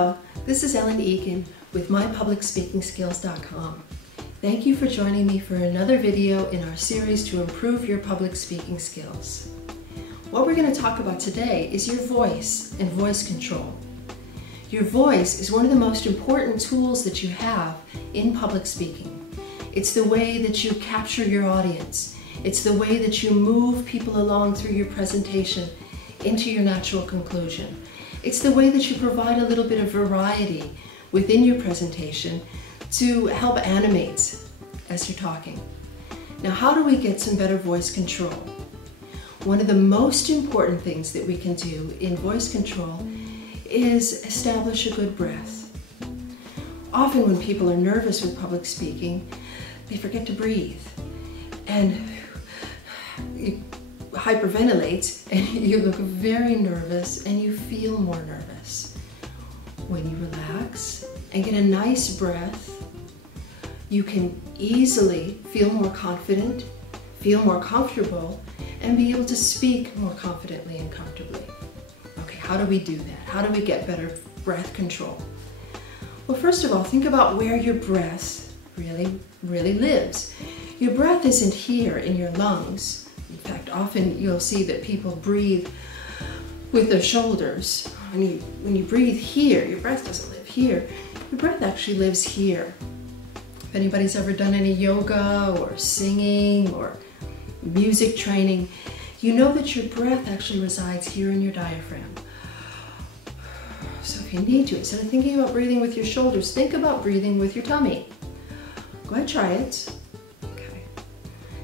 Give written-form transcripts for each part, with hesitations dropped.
Hello, this is Ellen Egan with mypublicspeakingskills.com. Thank you for joining me for another video in our series to improve your public speaking skills. What we're going to talk about today is your voice and voice control. Your voice is one of the most important tools that you have in public speaking. It's the way that you capture your audience. It's the way that you move people along through your presentation into your natural conclusion. It's the way that you provide a little bit of variety within your presentation to help animate as you're talking. Now, how do we get some better voice control? One of the most important things that we can do in voice control is establish a good breath. Often when people are nervous with public speaking, they forget to breathe and you hyperventilate and you look very nervous and you feel more nervous. When you relax and get a nice breath, you can easily feel more confident, feel more comfortable, and be able to speak more confidently and comfortably. Okay, how do we do that? How do we get better breath control? Well, first of all, think about where your breath really lives. Your breath isn't here in your lungs. In fact, often you'll see that people breathe with their shoulders. When you breathe here, your breath doesn't live here. Your breath actually lives here. If anybody's ever done any yoga or singing or music training, you know that your breath actually resides here in your diaphragm. So if you need to, instead of thinking about breathing with your shoulders, think about breathing with your tummy. Go ahead, try it. Okay.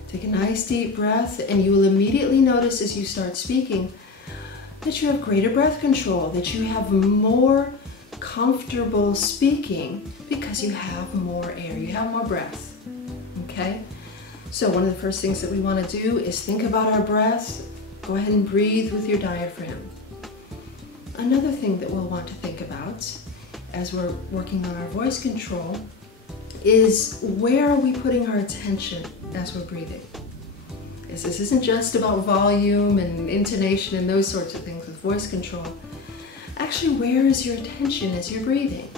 Take a nice deep breath and you will immediately notice as you start speaking that you have greater breath control, that you have more comfortable speaking because you have more air, you have more breath. Okay? So one of the first things that we want to do is think about our breath. Go ahead and breathe with your diaphragm. Another thing that we'll want to think about as we're working on our voice control is where are we putting our attention as we're breathing? Because this isn't just about volume and intonation and those sorts of things with voice control. Actually, where is your attention as you're breathing?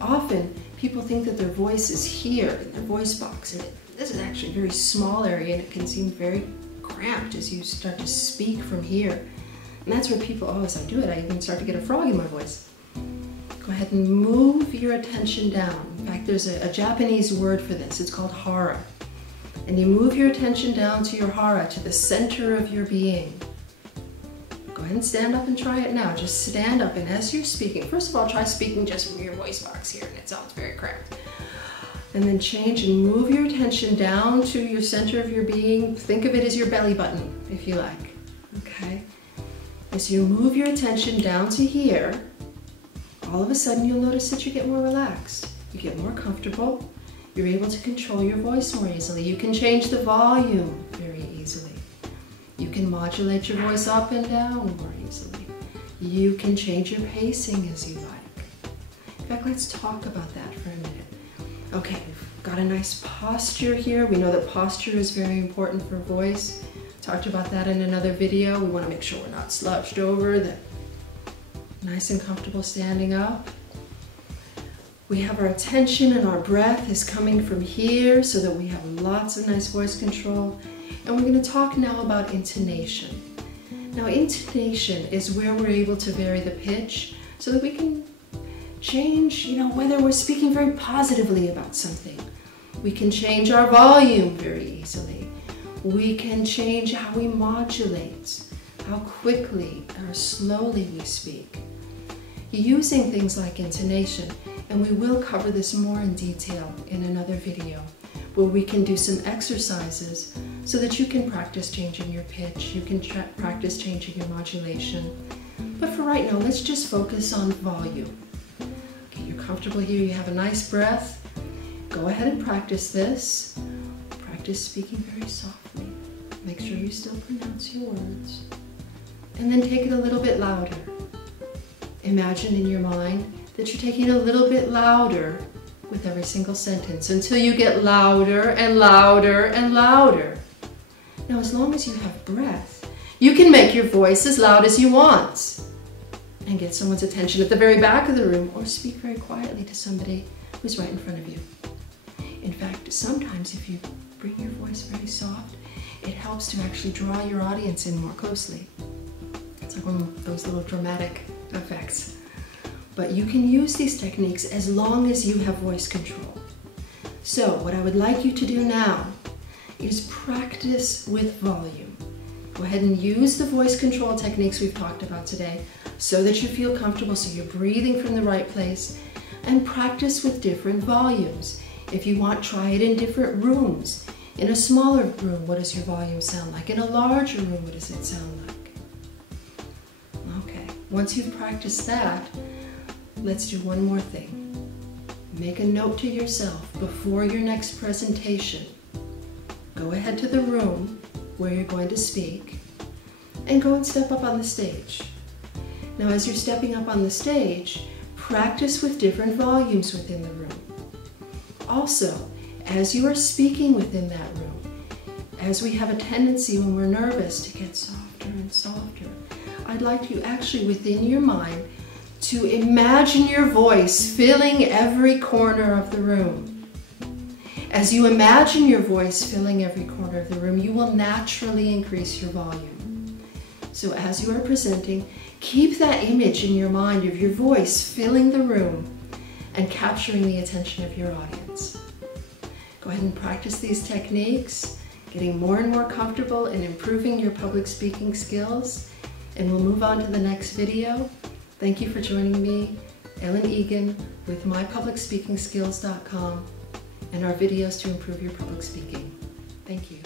Often people think that their voice is here in their voice box, and this is actually a very small area and it can seem very cramped as you start to speak from here. And that's where people, as I do it, I even start to get a frog in my voice. Go ahead and move your attention down. In fact, there's a Japanese word for this. It's called hara. And you move your attention down to your hara, to the center of your being. Go ahead and stand up and try it now. Just stand up, and as you're speaking, first of all, try speaking just from your voice box here, and it sounds very cramped. And then change and move your attention down to your center of your being. Think of it as your belly button, if you like. Okay? As you move your attention down to here, all of a sudden you'll notice that you get more relaxed. You get more comfortable. You're able to control your voice more easily. You can change the volume very easily. You can modulate your voice up and down more easily. You can change your pacing as you like. In fact, let's talk about that for a minute. Okay, we've got a nice posture here. We know that posture is very important for voice. Talked about that in another video. We want to make sure we're not slouched over, that nice and comfortable standing up. We have our attention and our breath is coming from here so that we have lots of nice voice control. And we're going to talk now about intonation. Now, intonation is where we're able to vary the pitch so that we can change, whether we're speaking very positively about something. We can change our volume very easily. We can change how we modulate, how quickly or slowly we speak, using things like intonation. And we will cover this more in detail in another video where we can do some exercises so that you can practice changing your pitch, you can practice changing your modulation. But for right now, let's just focus on volume. Okay, you're comfortable here, you have a nice breath. Go ahead and practice this. Practice speaking very softly. Make sure you still pronounce your words. And then take it a little bit louder. Imagine in your mind that you're taking it a little bit louder with every single sentence until you get louder and louder and louder. Now, as long as you have breath, you can make your voice as loud as you want. and get someone's attention at the very back of the room, or speak very quietly to somebody who's right in front of you. In fact, sometimes if you bring your voice very soft, it helps to actually draw your audience in more closely. It's like one of those little dramatic effects. But you can use these techniques as long as you have voice control. So what I would like you to do now is practice with volume. Go ahead and use the voice control techniques we've talked about today so that you feel comfortable, so you're breathing from the right place, and practice with different volumes. If you want, try it in different rooms. In a smaller room, what does your volume sound like? In a larger room, what does it sound like? Okay, once you've practiced that, let's do one more thing. Make a note to yourself before your next presentation. Go ahead to the room where you're going to speak and go and step up on the stage. Now, as you're stepping up on the stage, practice with different volumes within the room. Also, as you are speaking within that room, as we have a tendency when we're nervous to get softer and softer, I'd like you actually within your mind to imagine your voice filling every corner of the room. As you imagine your voice filling every corner of the room, you will naturally increase your volume. So as you are presenting, keep that image in your mind of your voice filling the room and capturing the attention of your audience. Go ahead and practice these techniques, getting more and more comfortable in improving your public speaking skills, and we'll move on to the next video. Thank you for joining me, Ellen Egan, with mypublicspeakingskills.com and our videos to improve your public speaking. Thank you.